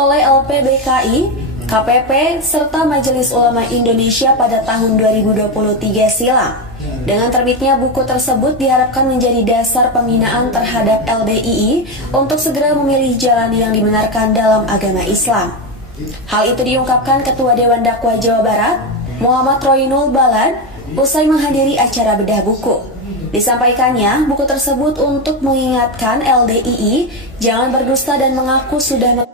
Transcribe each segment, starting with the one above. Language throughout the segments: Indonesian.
oleh LPBKI, KPP, serta Majelis Ulama Indonesia pada tahun 2023 silam. Dengan terbitnya buku tersebut diharapkan menjadi dasar pembinaan terhadap LDII untuk segera memilih jalan yang dibenarkan dalam agama Islam. Hal itu diungkapkan Ketua Dewan Dakwah Jawa Barat, Muhammad Roinul Balad, usai menghadiri acara bedah buku. Disampaikannya, buku tersebut untuk mengingatkan LDII jangan berdusta dan mengaku sudah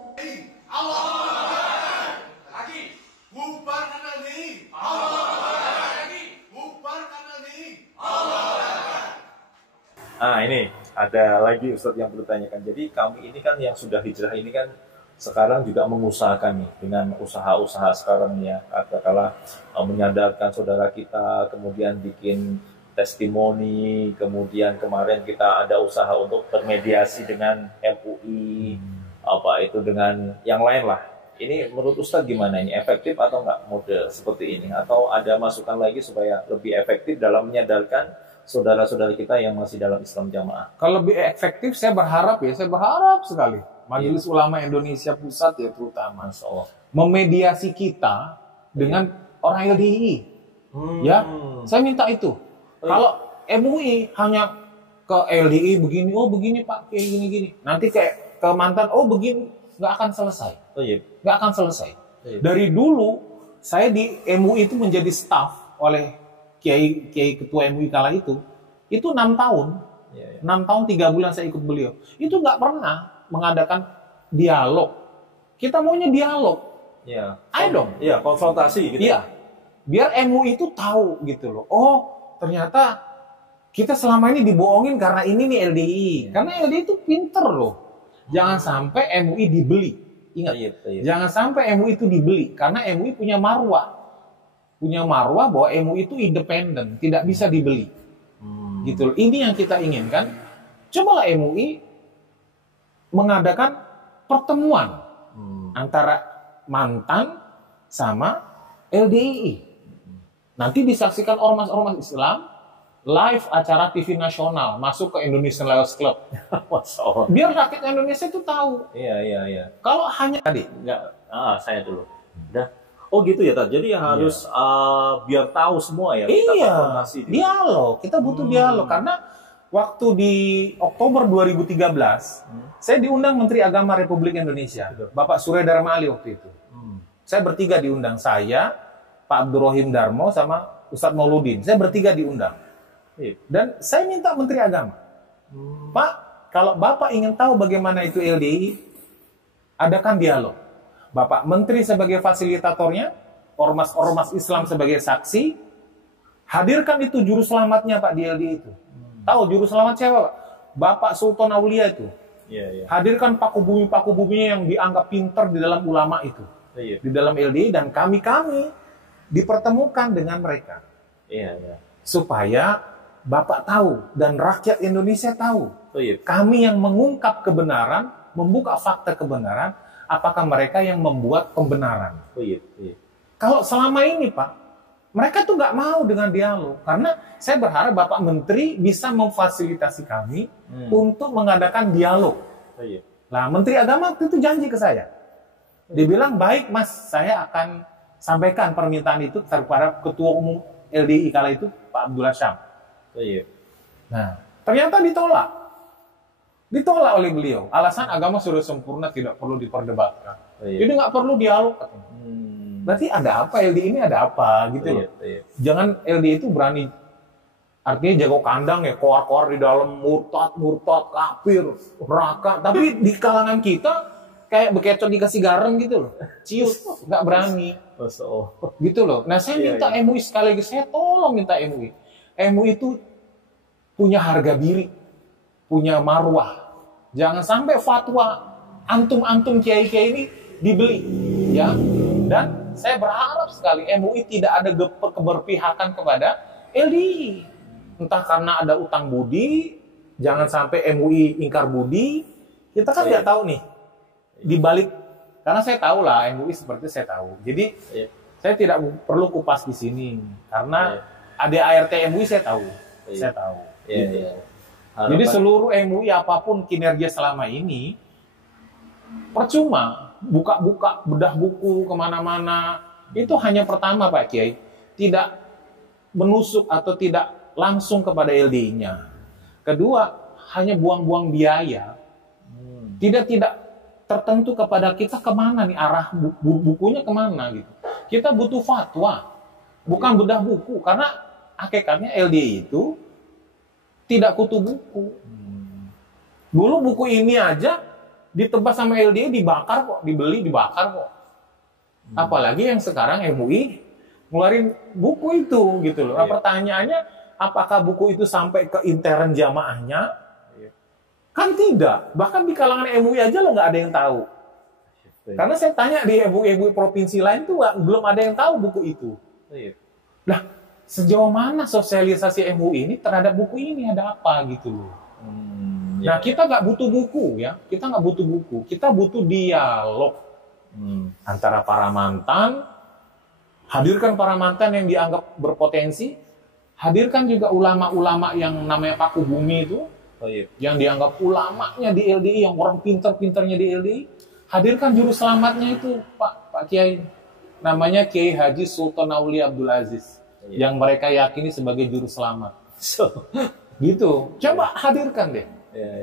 ini ada lagi Ustadz yang bertanyakan. Jadi kami ini kan yang sudah hijrah ini kan sekarang juga mengusahakan nih dengan usaha-usaha sekarang ya, katakanlah menyadarkan saudara kita, kemudian bikin testimoni, kemudian kemarin kita ada usaha untuk bermediasi dengan MUI, apa itu dengan yang lain lah. Ini menurut Ustadz gimana ini, efektif atau enggak model seperti ini? Atau ada masukan lagi supaya lebih efektif dalam menyadarkan saudara-saudara kita yang masih dalam Islam jamaah? Kalau lebih efektif, saya berharap sekali Majelis Ulama Indonesia Pusat ya terutama memediasi kita dengan orang LDII. Ya, saya minta itu. Kalau MUI hanya ke LDII begini, oh begini Pak, kayak gini-gini. Nanti kayak ke mantan, oh begini, nggak akan selesai. Nggak akan selesai. Dari dulu saya di MUI itu menjadi staf oleh Kiai Ketua MUI kala itu 6 tahun. 6 tahun 3 bulan saya ikut beliau. Itu nggak pernah mengadakan dialog. Kita maunya dialog. Ya. Ayo dong. Iya, konfrontasi gitu. Iya. Biar MUI itu tahu gitu loh. Oh, ternyata kita selama ini dibohongin karena ini nih LDII. Karena LDII itu pinter loh. Jangan sampai MUI dibeli. Ingat, jangan sampai MUI itu dibeli karena MUI punya marwah. Punya marwah bahwa MUI itu independen, tidak bisa dibeli. Gitu loh. Ini yang kita inginkan. Cobalah MUI mengadakan pertemuan antara mantan sama LDII. Nanti disaksikan ormas-ormas Islam live acara TV nasional masuk ke Indonesian Lions Club. Biar rakyat Indonesia itu tahu. Iya. Kalau hanya tadi saya dulu. Udah. Oh gitu ya, Tad. Jadi harus biar tahu semua ya. Iya. Dialog. Kita butuh dialog karena waktu di Oktober 2013 saya diundang Menteri Agama Republik Indonesia, Bapak Surya Dharma Ali waktu itu. Saya bertiga diundang, saya, Pak Abdurrahim Darmo sama Ustadz Mauludin. Saya bertiga diundang. Dan saya minta Menteri Agama, Pak, kalau Bapak ingin tahu bagaimana itu LDII, adakan dialog. Bapak Menteri sebagai fasilitatornya, ormas-ormas Islam sebagai saksi, hadirkan itu juru selamatnya Pak di LDII itu. Tahu juru selamat siapa Pak? Bapak Sultan Aulia itu. Hadirkan paku buminya yang dianggap pinter di dalam ulama itu. Di dalam LDII, dan kami dipertemukan dengan mereka. Supaya Bapak tahu dan rakyat Indonesia tahu. Kami yang mengungkap kebenaran, membuka fakta kebenaran, apakah mereka yang membuat pembenaran. Kalau selama ini Pak, mereka tuh nggak mau dengan dialog. Karena saya berharap Bapak Menteri bisa memfasilitasi kami untuk mengadakan dialog. Nah, Menteri Agama waktu itu janji ke saya. Dibilang, baik Mas, saya akan sampaikan permintaan itu kepada Ketua Umum LDII kala itu, Pak Abdullah Syam. Nah, ternyata ditolak. Ditolak oleh beliau. Alasan agama sudah sempurna, tidak perlu diperdebatkan. Jadi nggak perlu dialog. Berarti ada apa? LDII ini ada apa? Gitu loh. Jangan LDII itu berani, artinya jago kandang ya, koar-koar di dalam, murtad, kafir, neraka. Tapi di kalangan kita kayak bekecot dikasih garam gitu loh. Cius, nggak berani. Gitu loh. Nah, saya minta MUI sekali lagi, saya tolong minta MUI. MUI itu punya harga diri, punya marwah. Jangan sampai fatwa antum-antum kiai-kiai ini dibeli, ya. Dan saya berharap sekali MUI tidak ada keberpihakan kepada LDII. Entah karena ada utang budi, jangan sampai MUI ingkar budi. Kita kan nggak tahu nih di balik, karena saya tahu lah MUI seperti saya tahu. Jadi saya tidak perlu kupas di sini karena ada ART MUI saya tahu. Saya tahu. Gitu. Jadi seluruh MUI apapun kinerja selama ini percuma. buka-buka bedah buku kemana-mana. Itu hanya pertama Pak Kiai, tidak menusuk atau tidak langsung kepada LDI-nya. Kedua, hanya buang-buang biaya. Tidak tertentu kepada kita kemana nih arah bukunya kemana gitu. Kita butuh fatwa, bukan bedah buku, karena hakikatnya LDI itu tidak kutu buku. Dulu buku ini aja ditebas sama LDI dibakar kok, dibeli dibakar kok. Apalagi yang sekarang MUI ngeluarin buku itu gitu loh. Nah, pertanyaannya, apakah buku itu sampai ke intern jamaahnya? Kan tidak. Bahkan di kalangan MUI aja lo nggak ada yang tahu. Karena saya tanya di MUI provinsi lain tuh belum ada yang tahu buku itu. Nah, sejauh mana sosialisasi MUI ini terhadap buku ini, ada apa gitu loh. Nah, kita nggak butuh buku ya. Kita nggak butuh buku. Kita butuh dialog antara para mantan. Hadirkan para mantan yang dianggap berpotensi. Hadirkan juga ulama-ulama yang namanya Paku Bumi itu. Yang dianggap ulamanya di LDI, yang orang pintar-pintarnya di LDI. Hadirkan juru selamatnya itu, Pak Kiai. Namanya Kiai Haji Sultan Aulia Abdul Aziz. Yang mereka yakini sebagai juru selamat. Gitu. Coba hadirkan deh.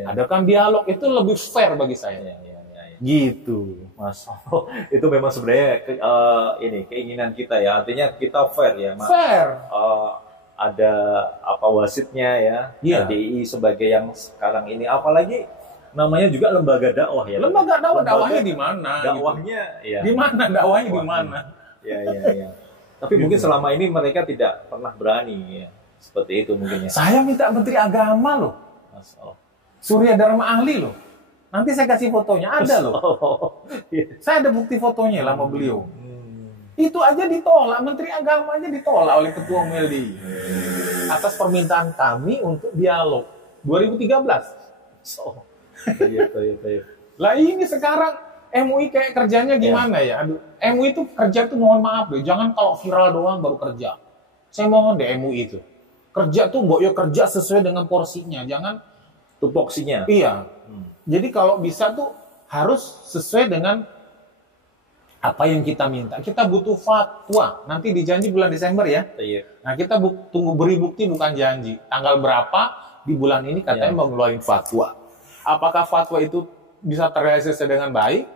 Adakan dialog, itu lebih fair bagi saya. Gitu. Mas, itu memang sebenarnya ini keinginan kita ya. Artinya kita fair ya, Mas. Fair. Ada apa wasitnya ya, LDI sebagai yang sekarang ini, apalagi namanya juga lembaga dakwah ya. Lembaga dakwah, dakwahnya di mana? Dakwahnya gitu. Ya. Di mana dakwahnya di mana? Ya. Tapi mungkin selama ini mereka tidak pernah berani ya. Seperti itu mungkin ya. Saya minta Menteri Agama loh. Surya Dharma Ahli loh. Nanti saya kasih fotonya, ada loh. Saya ada bukti fotonya lah sama beliau. Itu aja ditolak, Menteri Agama aja ditolak oleh Ketua LDI. Atas permintaan kami untuk dialog 2013. Lah ini sekarang MUI kayak kerjanya gimana ya? Aduh, MUI itu kerja tuh mohon maaf deh, jangan kalau viral doang baru kerja. Saya mohon deh MUI itu. Kerja tuh mbok yo kerja sesuai dengan porsinya, jangan tupoksinya. Iya. Jadi kalau bisa tuh harus sesuai dengan apa yang kita minta. Kita butuh fatwa. Nanti dijanji bulan Desember ya. Nah, kita tunggu beri bukti bukan janji. Tanggal berapa di bulan ini katanya mau ngeluarin fatwa. Apakah fatwa itu bisa terrealisasi dengan baik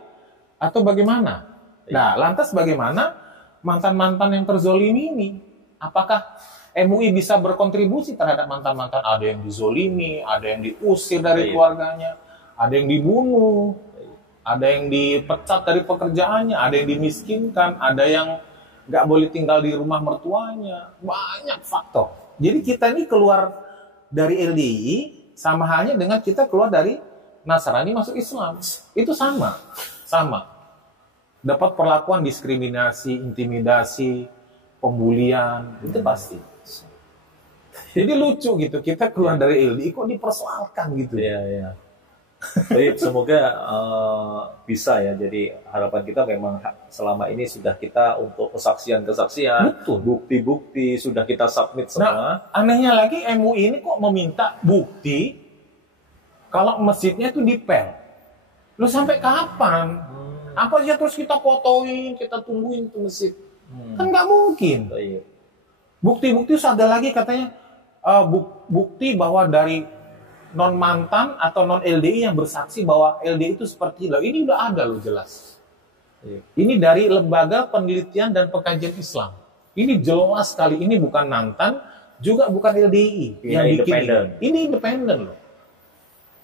atau bagaimana? Nah, lantas bagaimana mantan-mantan yang terzolimi ini? Apakah MUI bisa berkontribusi terhadap mantan-mantan? Ada yang dizolimi, ada yang diusir dari keluarganya, ada yang dibunuh, ada yang dipecat dari pekerjaannya, ada yang dimiskinkan, ada yang nggak boleh tinggal di rumah mertuanya. Banyak faktor. Jadi kita ini keluar dari LDI sama halnya dengan kita keluar dari Nasrani masuk Islam. Itu sama. Dapat perlakuan diskriminasi, intimidasi, pembulian, itu pasti. Jadi lucu gitu, kita keluar dari LDI kok dipersoalkan gitu. Iya. Baik, semoga bisa ya. Jadi harapan kita memang selama ini sudah kita untuk kesaksian-kesaksian, bukti-bukti sudah kita submit semua. Nah, anehnya lagi MUI ini kok meminta bukti kalau masjidnya itu dipel. Lu sampai kapan? Apa sih terus kita fotoin, kita tungguin itu masjid? Kan nggak mungkin. Bukti-bukti ada lagi katanya bukti bahwa dari non mantan atau non LDI yang bersaksi bahwa LDI itu seperti itu. Ini udah ada loh jelas. Ini dari Lembaga Penelitian dan Pengkajian Islam. Ini jelas sekali, ini bukan mantan, juga bukan LDI yang bikin ini independen loh.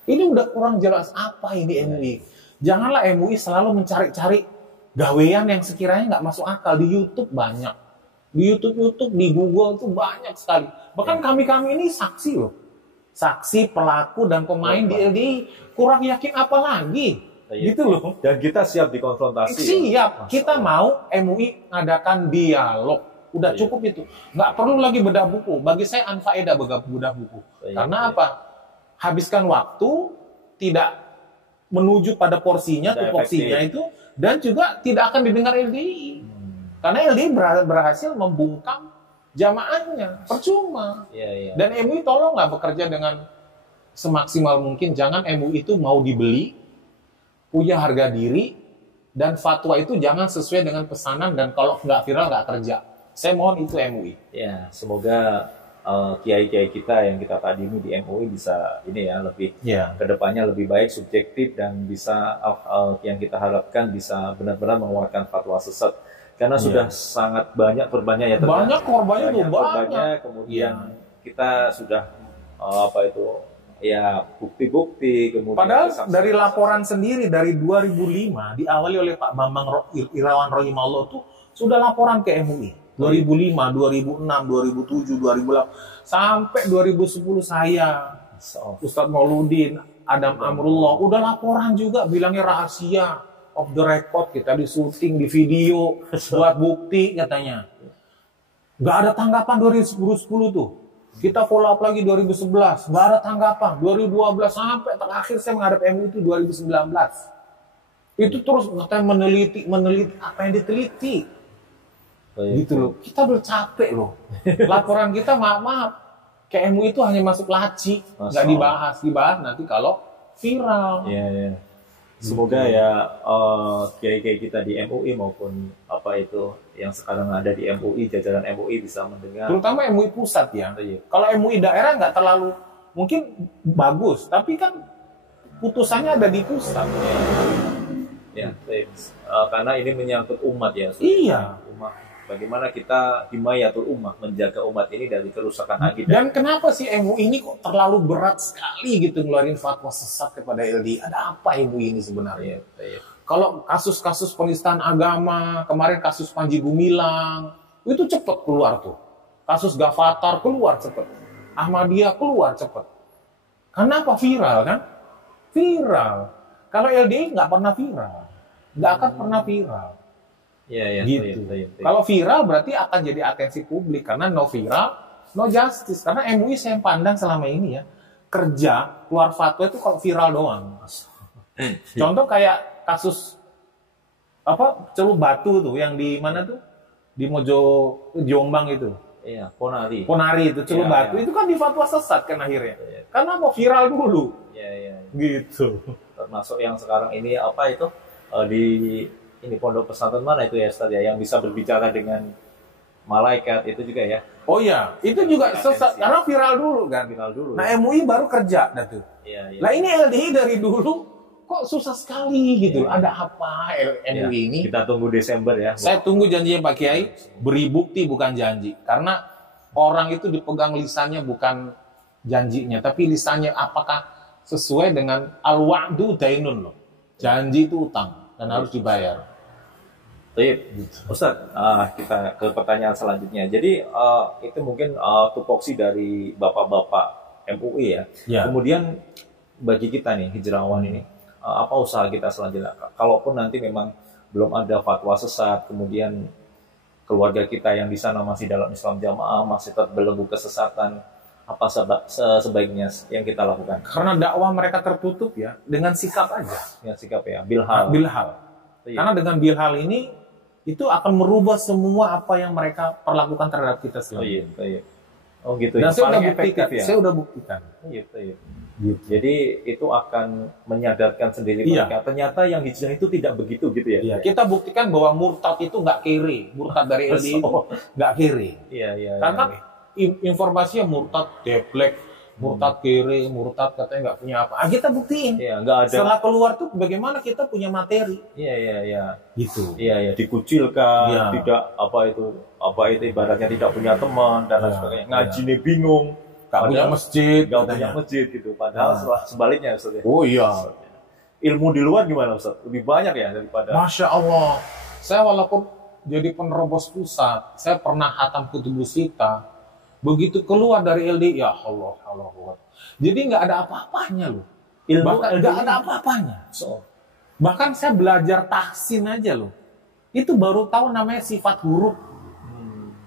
Ini udah kurang jelas apa ini MUI. Janganlah MUI selalu mencari-cari gawean yang sekiranya nggak masuk akal. Di YouTube banyak. Di YouTube, di Google itu banyak sekali. Bahkan kami ini saksi loh. Saksi, pelaku, dan pemain di LDI. Kurang yakin apa lagi? Gitu loh. Dan kita siap dikonfrontasi. Siap. Kita mau MUI ngadakan dialog. Udah cukup itu. Nggak perlu lagi bedah buku. Bagi saya anfaedah bedah buku. Karena apa? Habiskan waktu, tidak menuju pada porsinya, tupoksinya itu, dan juga tidak akan didengar LDI. Karena LDI berhasil membungkam jamaahnya, percuma. Dan MUI tolonglah bekerja dengan semaksimal mungkin. Jangan MUI itu mau dibeli, punya harga diri, dan fatwa itu jangan sesuai dengan pesanan, dan kalau nggak viral nggak kerja. Saya mohon itu MUI. Ya, semoga kiai-kiai kita yang kita tadimi di MUI bisa ini ya lebih kedepannya lebih baik, subjektif, dan bisa yang kita harapkan bisa benar-benar mengeluarkan fatwa sesat, karena sudah sangat banyak korbannya ya. Banyak korbannya tuh, banyak. Kemudian kita sudah bukti-bukti, kemudian padahal dari laporan sendiri dari 2005 diawali oleh Pak Bambang Irawan Rahimahullah tuh sudah laporan ke MUI. 2005, 2006, 2007, 2008 sampai 2010 saya, Ustadz Mauludin, Adam Amrullah udah laporan juga, bilangnya rahasia, off the record, kita di syuting, di video buat bukti katanya. Nggak ada tanggapan 2010 tuh. Kita follow up lagi 2011, nggak ada tanggapan. 2012 sampai terakhir saya menghadap MUI itu 2019. Itu terus katanya meneliti apa yang diteliti. Gitu loh. Kita udah capek loh. Laporan kita maaf ke MUI itu hanya masuk laci, nggak dibahas nanti kalau viral. Iya. Semoga ya kiai-kiai kita di MUI maupun yang sekarang ada di MUI, jajaran MUI bisa mendengar. Terutama MUI pusat ya. Kalau MUI daerah nggak terlalu mungkin bagus, tapi kan putusannya ada di pusat. Ya, karena ini menyangkut umat ya. Iya. Umat. Bagaimana kita himayatul ummah, menjaga umat ini dari kerusakan akidah. Dan kenapa sih MUI ini kok terlalu berat sekali gitu ngeluarin fatwa sesat kepada LDI? Ada apa MUI ini sebenarnya? Kalau kasus-kasus penistaan agama, kemarin kasus Panji Gumilang, itu cepet keluar tuh. Kasus Gavatar keluar cepet. Ahmadiyah keluar cepet. Kenapa viral kan? Viral. Kalau LDI nggak pernah viral. Nggak akan pernah viral. Iya. Gitu. Kalau viral berarti akan jadi atensi publik, karena no viral, no justice. Karena MUI saya pandang selama ini ya, kerja keluar fatwa itu kalau viral doang. Contoh kayak kasus Celup Batu tuh, yang di mana tuh? Di Jombang itu. Iya, Ponari itu Celup Batu itu kan di fatwa sesat kan akhirnya. Karena mau viral dulu. Iya. Gitu. Termasuk yang sekarang ini di pondok pesantren mana itu ya Ustaz ya, yang bisa berbicara dengan malaikat itu juga ya. Oh iya, itu juga sesat karena viral dulu kan. Nah, MUI baru kerja dah tuh. Iya. Nah, ini LDI dari dulu kok susah sekali gitu. Ada apa MUI ini? Kita tunggu Desember ya. Saya tunggu janjinya Pak Kiai, beri bukti bukan janji. Karena orang itu dipegang lisannya bukan janjinya, tapi lisannya apakah sesuai dengan al-wa'du dainun loh. Janji itu utang dan harus dibayar. Baik, Ustaz, kita ke pertanyaan selanjutnya. Jadi itu mungkin tupoksi dari bapak-bapak MUI ya. Kemudian bagi kita nih hijrawan ini, apa usaha kita selanjutnya? Kalaupun nanti memang belum ada fatwa sesat, kemudian keluarga kita yang di sana masih dalam Islam jamaah, masih terbelenggu kesesatan, apa sebaiknya yang kita lakukan? Karena dakwah mereka tertutup ya, dengan sikap aja. Dengan sikap ya, bilhal. Karena dengan bilhal ini itu akan merubah semua apa yang mereka perlakukan terhadap kita selama ini. Oh gitu. Dan saya udah buktikan. Ya? Saya udah buktikan. Gitu. Jadi itu akan menyadarkan sendiri mereka. Ternyata yang hijrah itu tidak begitu gitu ya. Iya. Kita buktikan bahwa murtad itu nggak kiri. Murtad dari LDI itu nggak kiri. Iya. Karena informasinya murtad deblek, murtad kiri, murtad katanya nggak punya apa. Kita buktiin. Iya, nggak ada. Setelah keluar tuh bagaimana kita punya materi. Iya. Gitu. Iya, dikucilkan, tidak apa itu ibaratnya tidak punya teman dan lain sebagainya. Ngaji nih bingung. Nggak punya masjid. Nggak punya masjid gitu. Padahal sebaliknya Ustaz ya. Oh iya. Ilmu di luar gimana Ustaz? Lebih banyak ya daripada. Masya Allah. Saya walaupun jadi penerobos pusat, saya pernah hatam Kutubus Sittah. Begitu keluar dari LDI, ya Allah. Jadi nggak ada apa-apanya loh. Bahkan nggak ada apa-apanya. Bahkan saya belajar tahsin aja loh. Itu baru tahu namanya sifat huruf.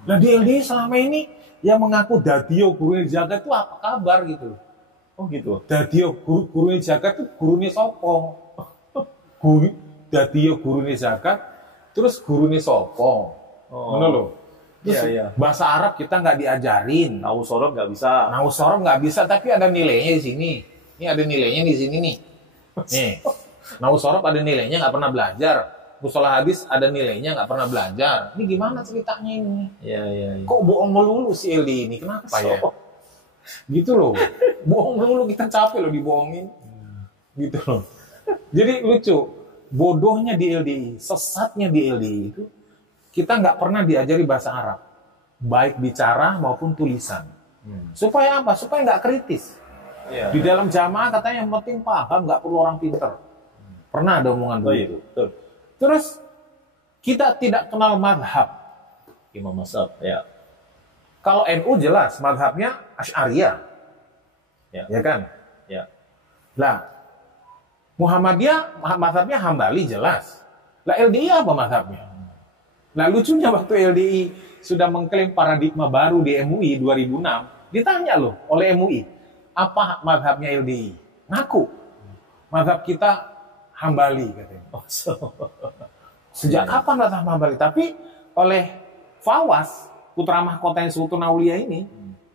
Nah di LDI selama ini yang mengaku dadio guru jagat itu apa kabar gitu loh. Oh gitu. Dadio guru jagat itu gurunya sopo. Dadio gurunya jagat, terus gurunya sopo. Mana loh? Iya. Bahasa Arab kita nggak diajarin. Nahu sorob nggak bisa. Nahu sorob nggak bisa, tapi ada nilainya di sini. Ini ada nilainya di sini nih. Nih, nahu sorob ada nilainya, nggak pernah belajar. musola hadis ada nilainya, nggak pernah belajar. Ini gimana ceritanya ini? Iya, iya, iya. Kok bohong melulu si LDI ini? Kenapa ya? Gitu loh. Bohong melulu, kita capek loh dibohongin. Gitu loh. Jadi lucu. Bodohnya di LDI, sesatnya di LDI itu, kita nggak pernah diajari bahasa Arab. Baik bicara maupun tulisan. Supaya apa? Supaya nggak kritis. Iya. Di dalam jamaah katanya yang penting paham, nggak perlu orang pinter. Pernah ada omongan begitu. Betul. Terus kita tidak kenal madhab. Imam mazhab, ya. Kalau NU jelas madhabnya Asy'ariyah, ya kan? Ya. Lah, Muhammadiyah madhabnya Hambali jelas. Lah LDI apa madhabnya? Nah lucunya waktu LDI sudah mengklaim paradigma baru di MUI 2006, ditanya loh oleh MUI, apa madhabnya LDI? Ngaku, madhab kita Hambali katanya. Sejak kapan madhab Hambali? Tapi oleh Fawaz, putra mahkotanya Sultan Aulia ini,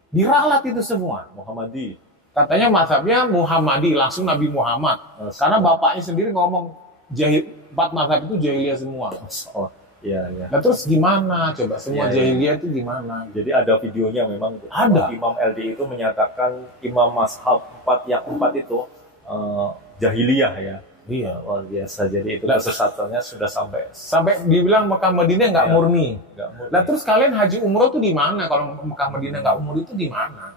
diralat itu semua. Muhammadi. Katanya madhabnya Muhammadi, langsung Nabi Muhammad. Karena bapaknya sendiri ngomong, 4 madhab itu jahiliyah semua. Oh, iya, iya. Nah terus gimana? Coba semua Iya, iya. jahiliyah itu gimana? Jadi ada videonya memang. Ada. Imam LDI itu menyatakan Imam mazhab 4 yang 4 itu jahiliyah ya. Iya. Luar biasa. Jadi itu Lah, kesesatannya sudah sampai dibilang Mekah Madinah nggak Iya. murni. nggak murni. Nah terus kalian haji umroh tuh di mana? Kalau Mekah Madinah nggak murni itu di mana?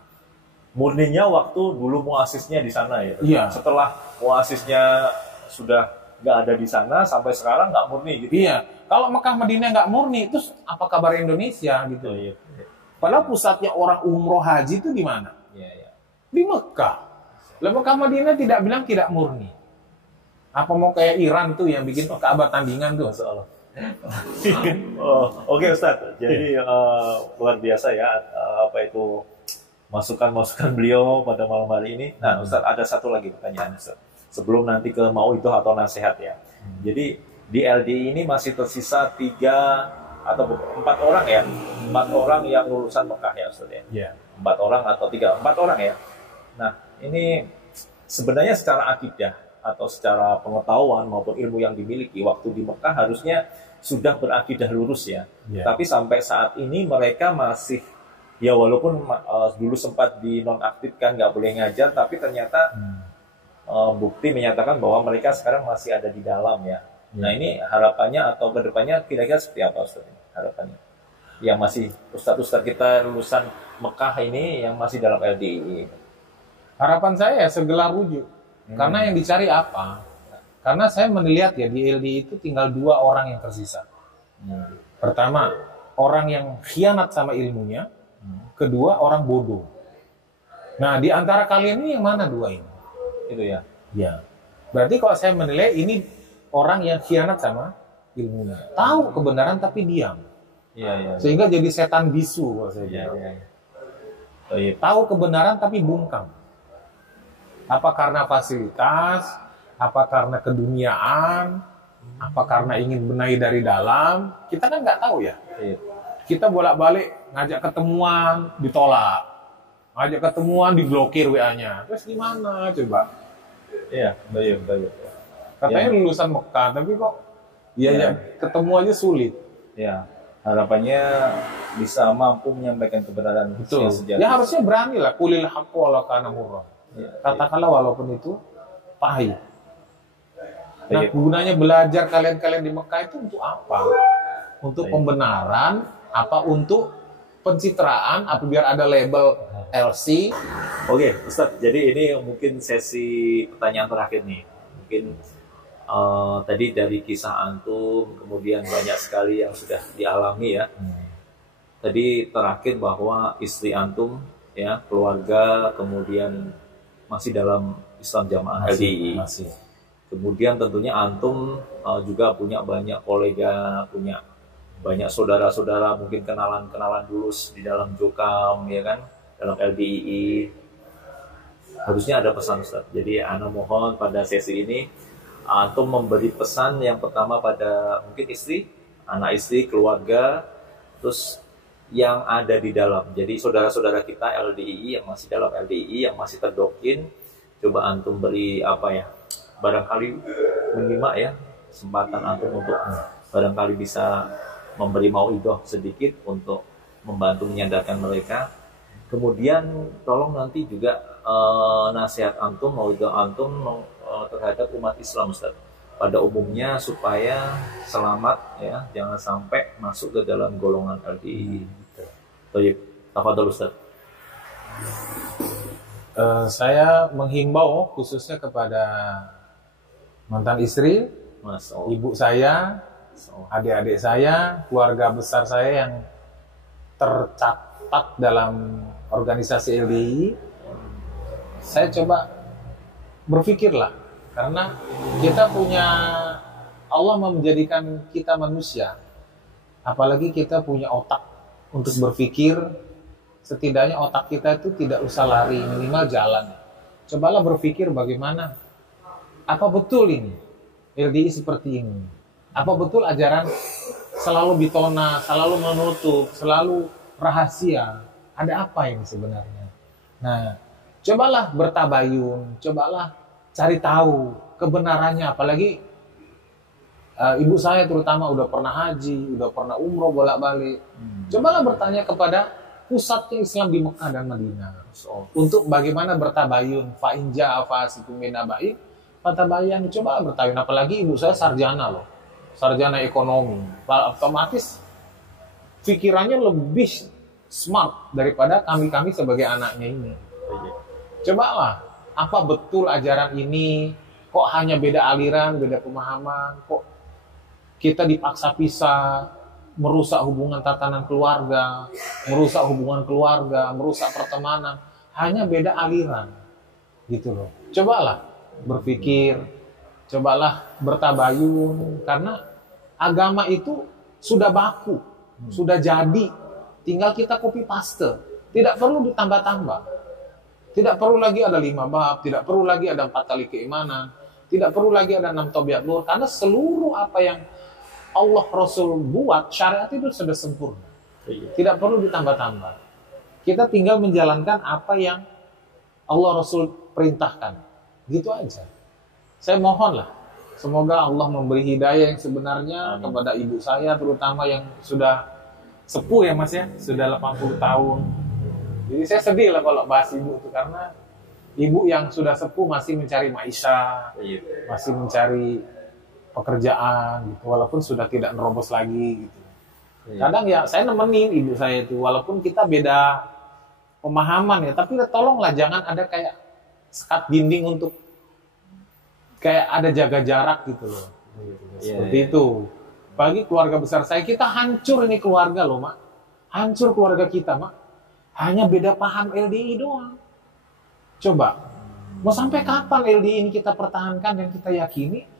Murninya waktu dulu muasisnya di sana ya. Iya. Setelah muasisnya sudah nggak ada di sana sampai sekarang nggak murni gitu. Iya. Kalau Mekah Madinah nggak murni, terus apa kabar Indonesia gitu? Oh, iya. Padahal pusatnya orang umroh haji itu di mana? Iya, iya. Di Mekah. Lah Mekah Madinah tidak bilang tidak murni. Apa mau kayak Iran tuh yang bikin Ka'bah tandingan tuh? Masya Allah. Oh, oke Ustadz. Jadi luar biasa ya apa itu masukan-masukan beliau pada malam hari ini. Nah, Ustadz ada satu lagi pertanyaan Ustadz. Sebelum nanti ke mau itu atau nasihat ya. Jadi di LDI ini masih tersisa 3 atau 4 orang ya, 4 orang yang lulusan Mekah ya Ustadz ya. Iya. 4 orang atau 4 orang ya. Nah, ini sebenarnya secara akidah atau secara pengetahuan maupun ilmu yang dimiliki waktu di Mekah harusnya sudah berakidah lurus ya. Yeah. Tapi sampai saat ini mereka masih ya walaupun dulu sempat dinonaktifkan nggak boleh ngajar, tapi ternyata bukti menyatakan bahwa mereka sekarang masih ada di dalam ya. Nah ini harapannya atau kedepannya kira-kira seperti apa Ustaz? Harapannya yang masih ustadz-ustadz kita lulusan Mekah ini yang masih dalam LDI. Harapan saya ya segala rujuk. Karena yang dicari apa? Karena saya melihat ya di LDI itu tinggal 2 orang yang tersisa. Pertama, orang yang khianat sama ilmunya. Kedua, orang bodoh. Nah, di antara kalian ini yang mana 2 ini? Itu ya. Ya. Berarti kalau saya menilai ini orang yang khianat sama ilmunya. Tahu kebenaran tapi diam. Iya, iya. Sehingga jadi setan bisu kalau saya Iya, bilang. iya. Oh, iya. Tahu kebenaran tapi bungkam. Apa karena fasilitas, apa karena keduniaan, apa karena ingin benahi dari dalam, kita kan nggak tahu ya. Iya. Kita bolak-balik ngajak ketemuan, ditolak. Ngajak ketemuan, diblokir WA-nya. Terus gimana coba? Iya, baik, baik. Katanya Ya. lulusan Mekah, tapi kok ya, Ya. ketemu aja sulit. Ya, harapannya bisa mampu menyampaikan kebenaran Betul. yang sejati. Ya harusnya berani lah, kulil haqqo walau kana murra. Ya, Katakanlah walaupun itu pahit. Nah, Baik. gunanya belajar kalian-kalian di Mekah itu untuk apa? Untuk Baik. pembenaran, apa untuk pencitraan, apa biar ada label LC. Oke, Ustadz. Jadi ini mungkin sesi pertanyaan terakhir nih. Mungkin tadi dari kisah antum, kemudian banyak sekali yang sudah dialami ya. Tadi terakhir bahwa istri antum, ya, keluarga, kemudian masih dalam Islam Jamaah LDI. Masih. Kemudian tentunya antum juga punya banyak kolega, punya banyak saudara-saudara, mungkin kenalan-kenalan dulu di dalam Jokam, ya kan, dalam LDII. Harusnya ada pesan Ustaz. Jadi ana mohon pada sesi ini antum memberi pesan yang pertama pada mungkin istri, anak istri, keluarga, terus yang ada di dalam. Jadi saudara-saudara kita LDII yang masih dalam LDII, yang masih terdoktrin, coba antum beri apa ya, barangkali menyimak ya kesempatan antum untuk barangkali bisa memberi mauidhah sedikit untuk membantu menyadarkan mereka. Kemudian tolong nanti juga nasihat antum, mauidhah antum terhadap umat Islam, Ustaz, pada umumnya supaya selamat ya, jangan sampai masuk ke dalam golongan LDI. Baik, tafadhol Ustaz. Saya menghimbau khususnya kepada mantan istri, ibu saya, adik-adik saya, keluarga besar saya yang tercatat dalam organisasi LDI. Saya coba berpikirlah, karena kita punya, Allah menjadikan kita manusia, apalagi kita punya otak untuk berpikir. Setidaknya otak kita itu tidak usah lari, minimal jalan. Cobalah berpikir bagaimana, apa betul ini LDI seperti ini? Apa betul ajaran selalu bitona, selalu menutup, selalu rahasia? Ada apa ini sebenarnya? Nah, cobalah bertabayun, cobalah cari tahu kebenarannya. Apalagi ibu saya terutama udah pernah haji, udah pernah umroh bolak-balik. Cobalah bertanya kepada pusatnya Islam di Mekah dan Madinah untuk bagaimana bertabayun. Fa'inja fasikum min naba'in fatabayyan. Coba bertabayun. Apalagi ibu saya sarjana loh, sarjana ekonomi, otomatis pikirannya lebih smart daripada kami sebagai anaknya ini. Cobalah, apa betul ajaran ini? Kok hanya beda aliran, beda pemahaman? Kok kita dipaksa pisah, merusak hubungan tatanan keluarga, merusak hubungan keluarga, merusak pertemanan, hanya beda aliran, gitu loh. Cobalah berpikir, cobalah bertabayun, karena agama itu sudah baku, sudah jadi, tinggal kita copy paste, tidak perlu ditambah-tambah, tidak perlu lagi ada 5 bab, tidak perlu lagi ada 4 kali keimanan, tidak perlu lagi ada 6 tabiat luhur, karena seluruh apa yang Allah Rasul buat, syariat itu sudah sempurna. Tidak perlu ditambah-tambah. Kita tinggal menjalankan apa yang Allah Rasul perintahkan. Gitu aja. Saya mohonlah, semoga Allah memberi hidayah yang sebenarnya kepada ibu saya, terutama yang sudah sepuh ya Mas ya, sudah 80 tahun. Jadi saya sedih lah kalau bahas ibu itu, karena ibu yang sudah sepuh masih mencari maisha, masih mencari pekerjaan gitu, walaupun sudah tidak nerobos lagi gitu. Kadang ya saya nemenin ibu saya itu, walaupun kita beda pemahaman ya, tapi tolonglah jangan ada kayak sekat dinding untuk kayak ada jaga jarak gitu loh. Seperti itu. Bagi keluarga besar saya, kita hancur ini keluarga loh, Mak. Hancur keluarga kita, Mak. Hanya beda paham LDI doang. Coba, mau sampai kapan LDI ini kita pertahankan dan kita yakini?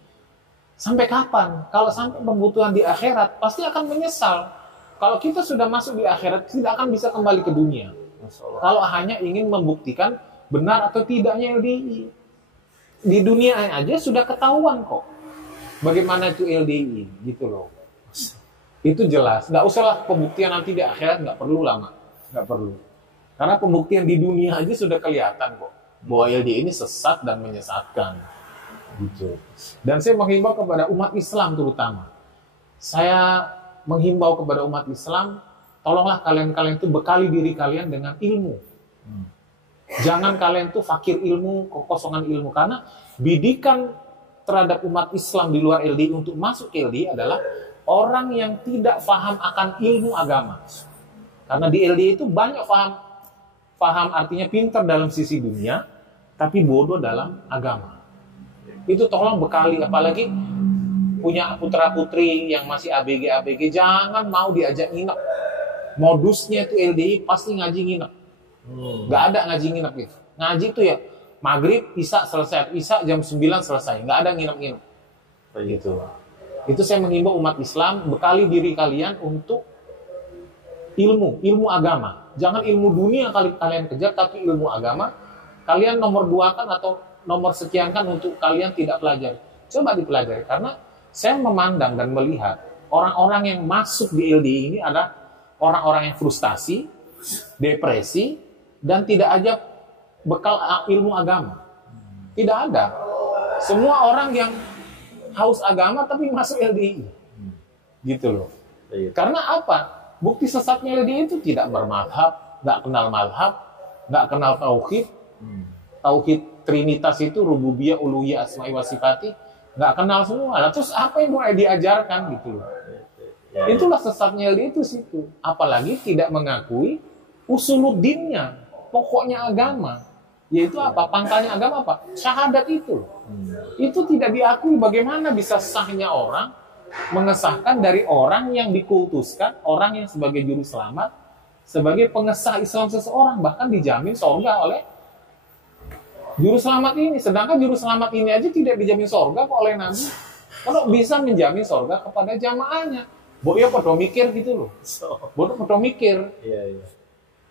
Sampai kapan? Kalau sampai kebutuhan di akhirat, pasti akan menyesal. Kalau kita sudah masuk di akhirat, tidak akan bisa kembali ke dunia. Kalau hanya ingin membuktikan benar atau tidaknya LDI. Di dunia aja sudah ketahuan kok. Bagaimana itu LDI, gitu loh. Itu jelas. Nggak usahlah pembuktian nanti di akhirat, nggak perlu lama. Nggak perlu. Karena pembuktian di dunia aja sudah kelihatan kok. Bahwa LDI ini sesat dan menyesatkan. Gitu. Dan saya menghimbau kepada umat Islam terutama. Saya menghimbau kepada umat Islam, tolonglah kalian itu bekali diri kalian dengan ilmu. Jangan kalian tuh fakir ilmu, kekosongan ilmu, karena bidikan terhadap umat Islam di luar LDI untuk masuk ke LDI adalah orang yang tidak paham akan ilmu agama. Karena di LDI itu banyak paham artinya pintar dalam sisi dunia, tapi bodoh dalam agama. Itu tolong bekali, apalagi punya putra-putri yang masih ABG, jangan mau diajak nginep. Modusnya itu LDI pasti ngaji nginep. Nggak ada ngaji nginep gitu. Ngaji itu ya maghrib, isya selesai, isya jam 9 selesai, nggak ada nginep-nginep. Gitu. Itu saya menghimbau umat Islam, bekali diri kalian untuk ilmu agama. Jangan ilmu dunia kalian kejar, tapi ilmu agama kalian nomor 2 kan atau nomor sekian kan untuk kalian tidak pelajari. Coba dipelajari, karena saya memandang dan melihat orang-orang yang masuk di LDI ini adalah orang-orang yang frustasi, depresi, dan tidak ada bekal ilmu agama. Tidak ada. Semua orang yang haus agama tapi masuk LDI. Gitu loh. Iya. Karena apa? Bukti sesatnya LDI itu tidak bermadhab, nggak kenal madhab, nggak kenal tauhid. Tauhid Trinitas itu rububiyah, uluhiyah, asma'i wa sifati, nggak kenal semua. Lah, terus apa yang mulai diajarkan gitu loh. Ya, Itulah sesatnya LDI itu situ. Apalagi tidak mengakui usuluddinnya, pokoknya agama. Yaitu apa? Pangkalnya agama apa? Syahadat itu loh. Itu tidak diakui. Bagaimana bisa sahnya orang mengesahkan dari orang yang dikultuskan, orang yang sebagai juru selamat, sebagai pengesah Islam seseorang, bahkan dijamin surga oleh juru selamat ini. Sedangkan juru selamat ini aja tidak dijamin surga kok oleh Nabi. Kalau bisa menjamin surga kepada jamaahnya. Ya pada mikir gitu loh. Pada mikir. Iya.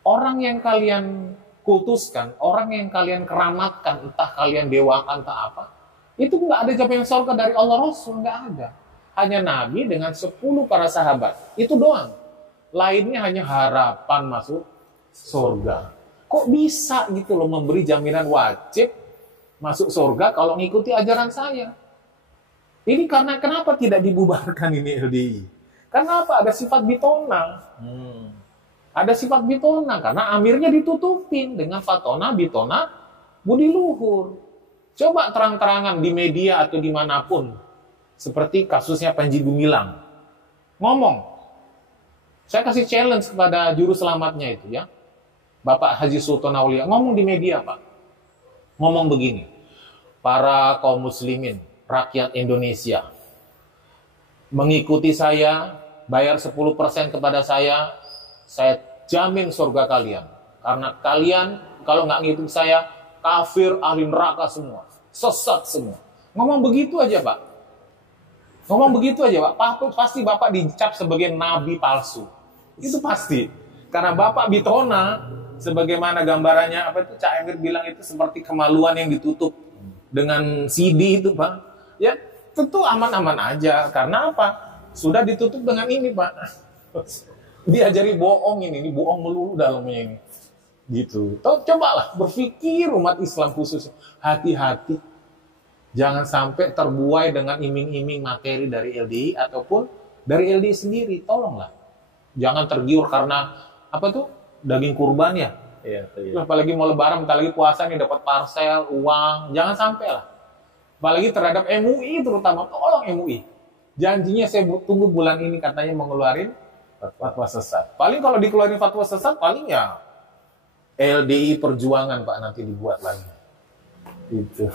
Orang yang kalian kultuskan, orang yang kalian keramatkan, entah kalian dewakan, entah apa, itu nggak ada jaminan surga dari Allah Rasul, nggak ada. Hanya Nabi dengan 10 para sahabat. Itu doang. Lainnya hanya harapan masuk surga. Kok bisa gitu loh memberi jaminan wajib masuk surga kalau ngikuti ajaran saya? Ini karena kenapa tidak dibubarkan ini LDI? Karena apa? Ada sifat bitona. Ada sifat bitona karena amirnya ditutupin dengan fatona, bitona, budi luhur. Coba terang-terangan di media atau dimanapun. Seperti kasusnya Panji Gumilang. Ngomong. Saya kasih challenge kepada juru selamatnya itu ya. Bapak Haji Sultan Aulia. Ngomong di media, Pak. Ngomong begini. Para kaum muslimin, rakyat Indonesia, mengikuti saya, bayar 10% kepada saya jamin surga kalian. Karena kalian, kalau nggak ngikutin saya, kafir, ahli neraka semua. Sesat semua. Ngomong begitu aja, Pak. Ngomong begitu aja, Pak. Pasti Bapak dicap sebagai nabi palsu. Itu pasti. Karena Bapak bitona, sebagaimana gambarannya, apa itu Cak Emir bilang itu seperti kemaluan yang ditutup dengan CD itu, Pak. Ya, tentu aman-aman aja. Karena apa? Sudah ditutup dengan ini, Pak. Diajari bohong ini bohong melulu dalamnya ini. Gitu. Cobalah berpikir umat Islam khususnya. Hati-hati. Jangan sampai terbuai dengan iming-iming materi dari LDI ataupun dari LDI sendiri. Tolonglah. Jangan tergiur karena apa tuh? Daging kurban ya. Iya. Apalagi mau lebaran, bentar lagi puasa nih dapat parcel, uang. Jangan sampai lah. Apalagi terhadap MUI terutama. Tolong MUI. Janjinya saya tunggu bulan ini katanya mau ngeluarin fatwa sesat. Paling kalau dikeluarin fatwa sesat paling ya LDI Perjuangan Pak nanti dibuat lagi. Itu.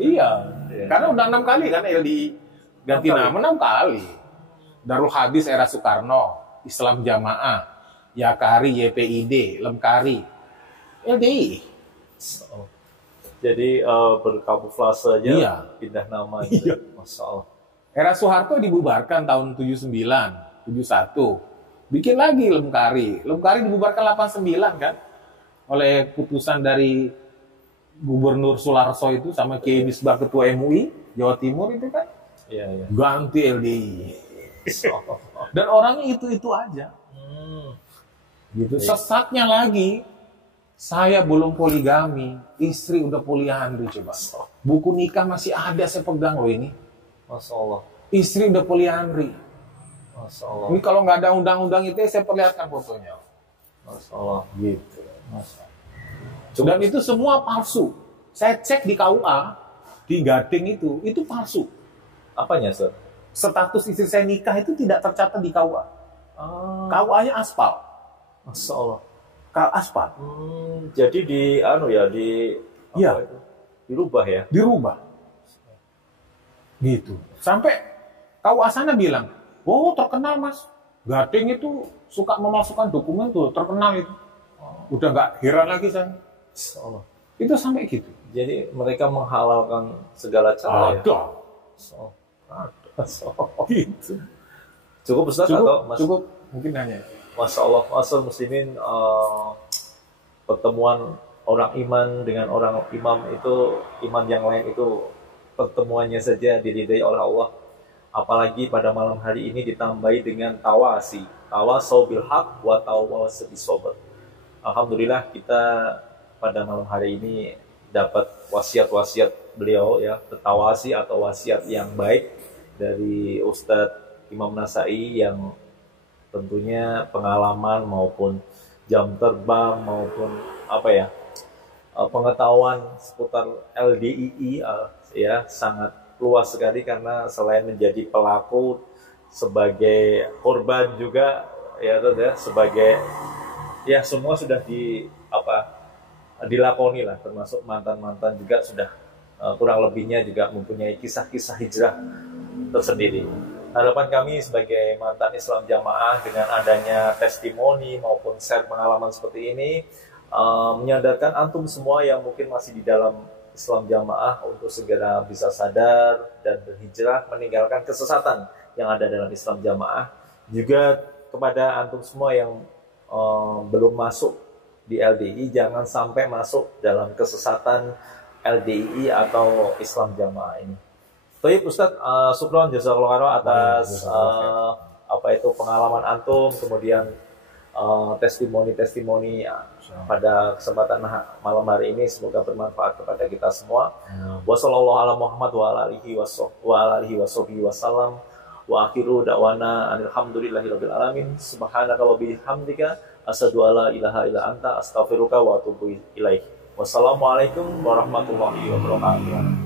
Iya. Karena udah 6 kali kan LDI ganti nama 6 kali. Darul Hadis era Soekarno, Islam Jamaah, Yakari, YPID, Lemkari, LDI. Jadi berkamuflase aja, iya. Pindah nama itu. Iya. Masya Allah. Era Soeharto dibubarkan tahun 79, 71. Bikin lagi Lemkari. Lemkari dibubarkan 89 kan? Oleh putusan dari Gubernur Sularso itu sama Kiai Misbah Ketua MUI Jawa Timur itu kan? Iya. Ganti LDI. Dan orangnya itu aja. Gitu. Sesatnya lagi, saya belum poligami, istri udah poliandri coba. Buku nikah masih ada saya pegang loh ini. Masya Allah. Istri udah poliandri. Masya Allah. Ini kalau nggak ada undang-undang itu saya perlihatkan fotonya. Masya Allah. Gitu. Masya Allah. Dan itu semua palsu. Saya cek di KUA, di Gading itu palsu. Apanya, Ustaz? Status istri saya nikah itu tidak tercatat di KUA. KUA-nya aspal. Masya Allah. Aspal. Jadi Iya. Dirubah ya? Dirubah. Gitu. Sampai KUA sana bilang, oh terkenal Mas. Gading itu suka memasukkan dokumen tuh, terkenal itu. Udah nggak heran lagi saya. Allah. Itu sampai gitu. Jadi mereka menghalalkan segala cara. Ada. Gitu. Cukup Ustaz atau Mas? Cukup. Mungkin hanya. Masya Allah. Masya muslimin, pertemuan orang iman dengan orang imam itu, iman yang lain itu pertemuannya saja diridai oleh Allah. Apalagi pada malam hari ini ditambahi dengan tawasi. Tawasau bil haq wa tawasau bis sabr. Alhamdulillah kita pada malam hari ini dapat wasiat-wasiat beliau ya, tawasi atau wasiat yang baik dari Ustadz Imam Nasai yang tentunya pengalaman maupun jam terbang maupun apa ya, pengetahuan seputar LDII ya sangat luas sekali, karena selain menjadi pelaku, sebagai korban juga ya, sebagai ya semua sudah dilakoni lah, termasuk mantan-mantan juga sudah kurang lebihnya juga mempunyai kisah-kisah hijrah tersendiri. Harapan kami sebagai mantan Islam Jamaah dengan adanya testimoni maupun share pengalaman seperti ini menyadarkan antum semua yang mungkin masih di dalam Islam Jamaah untuk segera bisa sadar dan berhijrah meninggalkan kesesatan yang ada dalam Islam Jamaah. Juga kepada antum semua yang belum masuk di LDI, jangan sampai masuk dalam kesesatan LDI atau Islam Jamaah ini. Baik Ustadz, syukron jazakallahu khairan atas pengalaman antum, kemudian testimoni-testimoni pada kesempatan malam hari ini, semoga bermanfaat kepada kita semua. Wassallallahu ala Muhammad wa ala alihi washabbihi wasallam. Wa akhiru da'wana alhamdulillahirabbil alamin. Subhanaka wa bihamdika asyhadu alla ilaha illa anta astaghfiruka wa atubu ilaik. Wassalamualaikum warahmatullahi wabarakatuh.